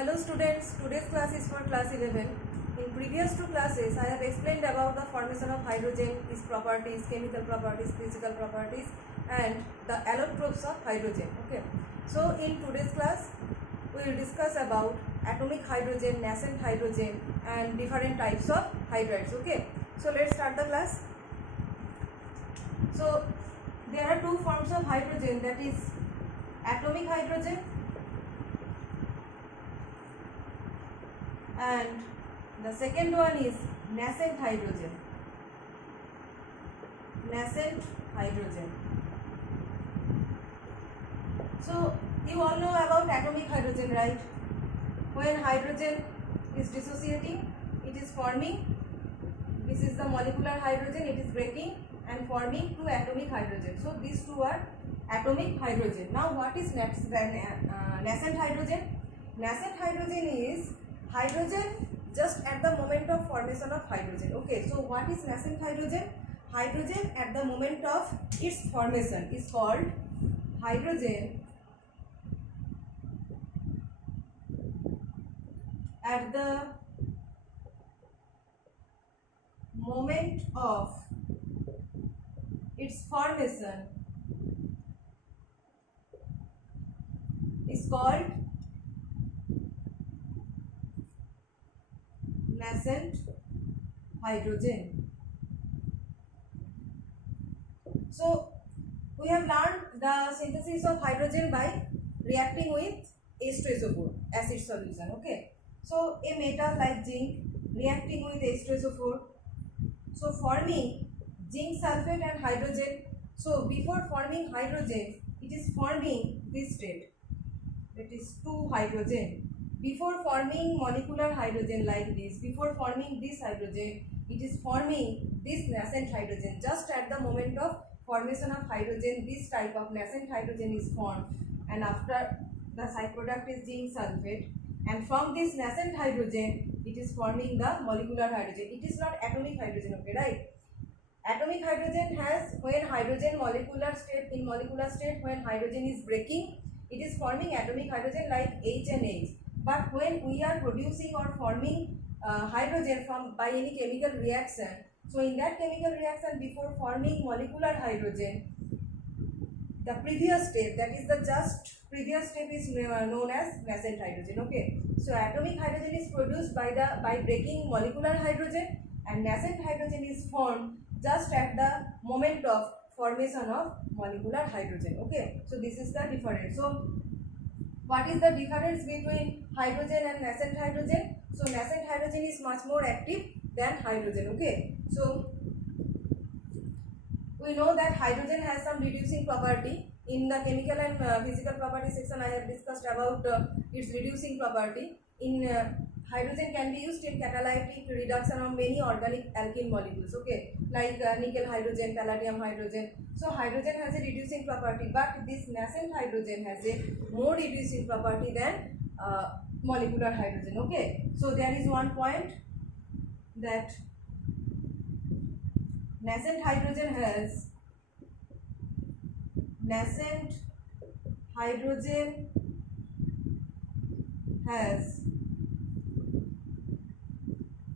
Hello students, today's class is for class 11. In previous two classes, I have explained about the formation of hydrogen, its properties, chemical properties, physical properties and the allotropes of hydrogen. Okay. So in today's class, we will discuss about atomic hydrogen, nascent hydrogen and different types of hydrides. Okay. So let's start the class. So there are two forms of hydrogen, that is atomic hydrogen and the second one is nascent hydrogen. Nascent hydrogen. So you all know about atomic hydrogen, right? When hydrogen is dissociating, it is forming, this is the molecular hydrogen, it is breaking and forming two atomic hydrogen. So these two are atomic hydrogen. Now what is nascent hydrogen? Nascent hydrogen is hydrogen just at the moment of formation of hydrogen. Okay, so what is nascent hydrogen? Hydrogen at the moment of its formation is called hydrogen at the moment of its formation is called nascent hydrogen. So we have learned the synthesis of hydrogen by reacting with H2SO4 acid solution. Okay, so a metal like zinc reacting with H2SO4, so forming zinc sulfate and hydrogen. So before forming hydrogen, it is forming this state, that is 2 hydrogen. Before forming molecular hydrogen like this, before forming this hydrogen, it is forming this nascent hydrogen. Just at the moment of formation of hydrogen, this type of nascent hydrogen is formed, and after the side product is zinc sulfate, and from this nascent hydrogen, it is forming the molecular hydrogen. It is not atomic hydrogen, okay, right? Atomic hydrogen has, when hydrogen molecular state, in molecular state, when hydrogen is breaking, it is forming atomic hydrogen like H and H. But when we are producing or forming hydrogen from by any chemical reaction, so in that chemical reaction, before forming molecular hydrogen, the previous step, that is the just previous step, is known as nascent hydrogen. Okay, so atomic hydrogen is produced by breaking molecular hydrogen, and nascent hydrogen is formed just at the moment of formation of molecular hydrogen. Okay, so this is the difference. So what is the difference between hydrogen and nascent hydrogen? So nascent hydrogen is much more active than hydrogen. Okay, so we know that hydrogen has some reducing property. In the chemical and physical property section, I have discussed about its reducing property. In hydrogen can be used in catalytic reduction of many organic alkene molecules. Okay, like nickel hydrogen, palladium hydrogen. So hydrogen has a reducing property, but this nascent hydrogen has a more reducing property than molecular hydrogen. Okay, so there is one point, that nascent hydrogen has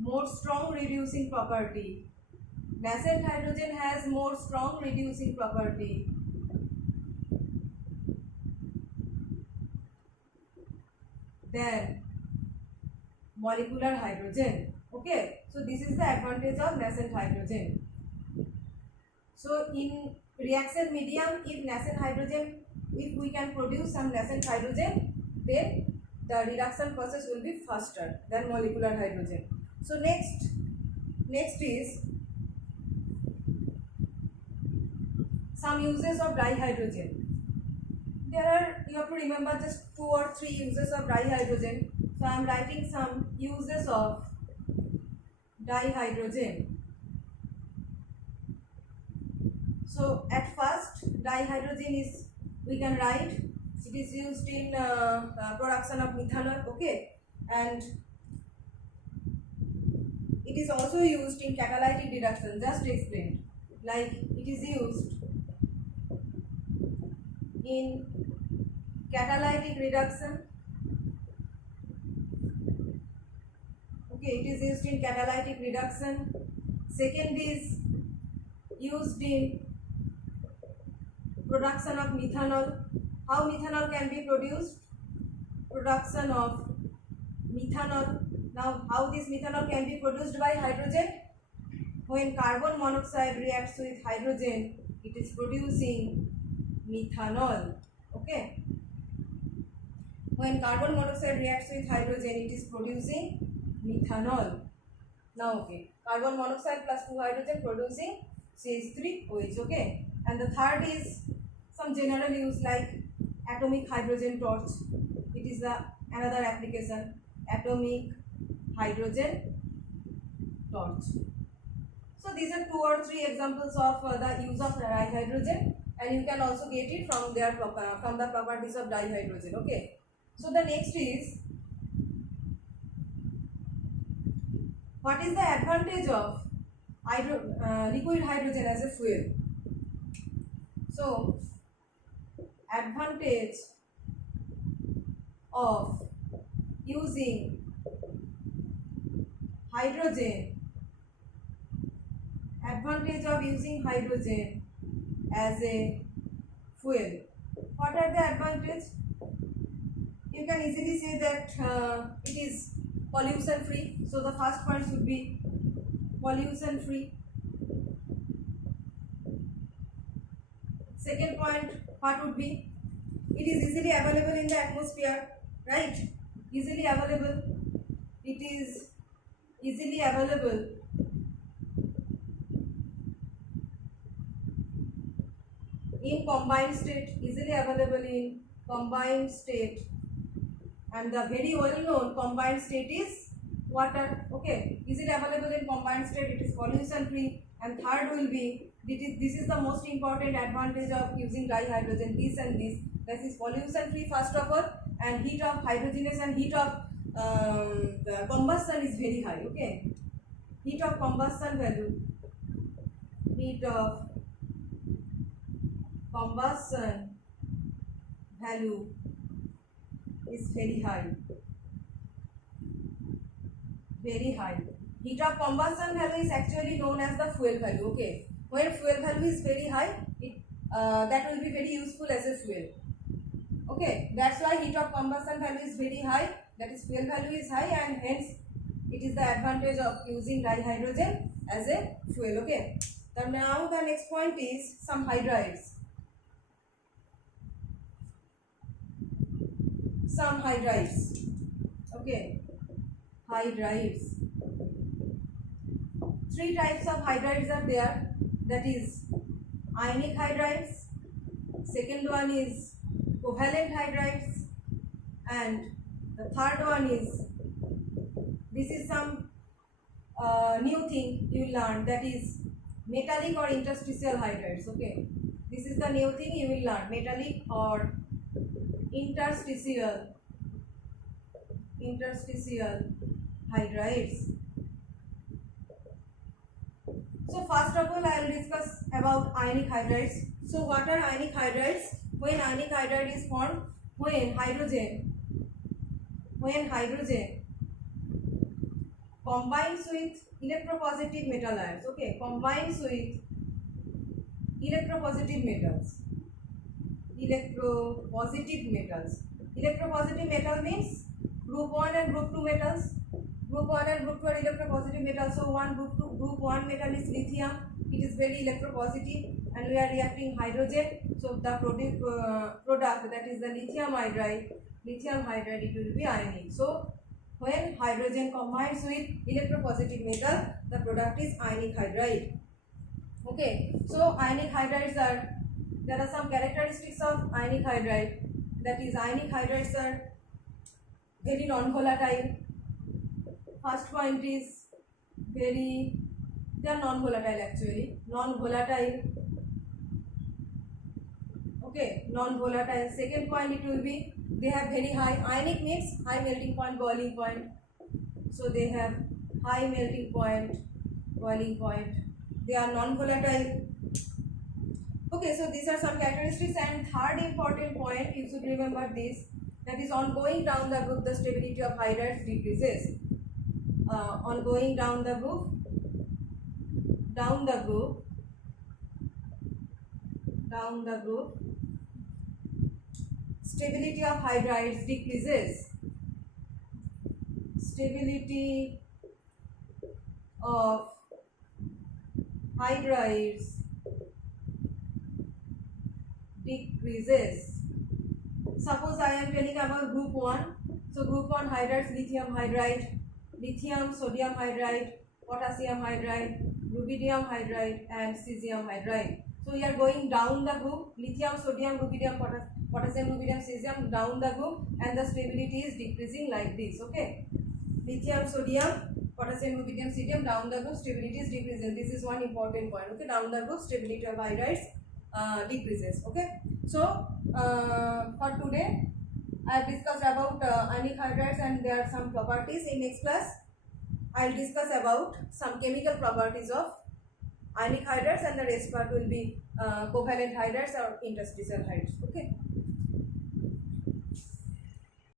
more strong reducing property. Nascent hydrogen has more strong reducing property than molecular hydrogen. Okay, so this is the advantage of nascent hydrogen. So in reaction medium, if we can produce some nascent hydrogen, then the reduction process will be faster than molecular hydrogen. So next is some uses of dihydrogen. There are, you have to remember just 2 or 3 uses of dihydrogen. So I am writing some uses of dihydrogen. So at first, dihydrogen is, we can write, it is used in production of methanol. Okay, and it is also used in catalytic reduction, just explained, like it is used in catalytic reduction Okay, it is used in catalytic reduction. Second is used in production of methanol. How methanol can be produced? Production of methanol. Now, how this methanol can be produced by hydrogen? When carbon monoxide reacts with hydrogen, it is producing methanol. Okay. When carbon monoxide reacts with hydrogen, it is producing methanol. Now, okay, carbon monoxide plus 2 hydrogen producing CH3OH. Okay, and the third is some general use like atomic hydrogen torch. It is another application, atomic hydrogen torch. So these are 2 or 3 examples of the use of dihydrogen, and you can also get it from their from the properties of dihydrogen. Okay. So the next is, what is the advantage of liquid hydrogen as a fuel? So advantage of using hydrogen, advantage of using hydrogen as a fuel. What are the advantages? You can easily say that it is pollution free. So the first point should be pollution free. Second point, what would be? It is easily available in the atmosphere, right? Easily available. It is easily available in combined state, easily available in combined state, and the very well known combined state is water. Okay, easily available in combined state, it is pollution free. And third will be, this is the most important advantage of using dihydrogen, this and this. This is pollution free first of all, and heat of hydrogenation, heat of the combustion is very high. Okay, heat of combustion value, heat of combustion value is very high, very high. Heat of combustion value is actually known as the fuel value. Okay, when fuel value is very high, that will be very useful as a fuel. Okay, that's why heat of combustion value is very high, that is fuel value is high, and hence it is the advantage of using dihydrogen as a fuel. Okay, so now the next point is some hydrides. Some hydrides. Okay, hydrides. 3 types of hydrides are there, that is ionic hydrides, second one is covalent hydrides, and the third one is, this is some new thing you learn, that is metallic or interstitial hydrides. Okay, this is the new thing you will learn, metallic or interstitial hydrides. So first of all, I will discuss about ionic hydrides. So what are ionic hydrides? When ionic hydride is formed, when hydrogen combines with electropositive metal ions. Okay, combines with electropositive metals. Electropositive metal means group 1 and group 2 metals. Group 1 and group 2 are electropositive metals. So group 1 metal is lithium. It is very electropositive, and we are reacting hydrogen. So the product, that is the lithium hydride, it will be ionic. So when hydrogen combines with electropositive metal, the product is ionic hydride. Okay, so ionic hydrides are, there are some characteristics of ionic hydride, that is ionic hydrides are very non-volatile. First point is they are non-volatile actually, non-volatile. Okay, non-volatile. Second point, it will be, they have very high, ionic means high melting point, boiling point. So they have high melting point, boiling point. They are non-volatile. Okay, so these are some characteristics. And third important point, you should remember this, that is on going down the group, the stability of hydrides decreases. on going down the group, stability of hydrides decreases. Stability of hydrides decreases. Suppose I am telling about group 1. So group 1 hydrides, lithium hydride, lithium, sodium hydride, potassium hydride, rubidium hydride and cesium hydride. So we are going down the group, lithium, sodium, rubidium, potassium, rubidium, cesium, down the group, and the stability is decreasing like this. Okay, lithium, sodium, potassium, rubidium, cesium, down the group, stability is decreasing. This is one important point. Okay, down the group, stability of hydrides decreases. Okay, so for today I have discussed about ionic hydrides and their some properties. In next class I will discuss about some chemical properties of ionic hydrides, and the rest part will be covalent hydrides or interstitial hydrides. Okay.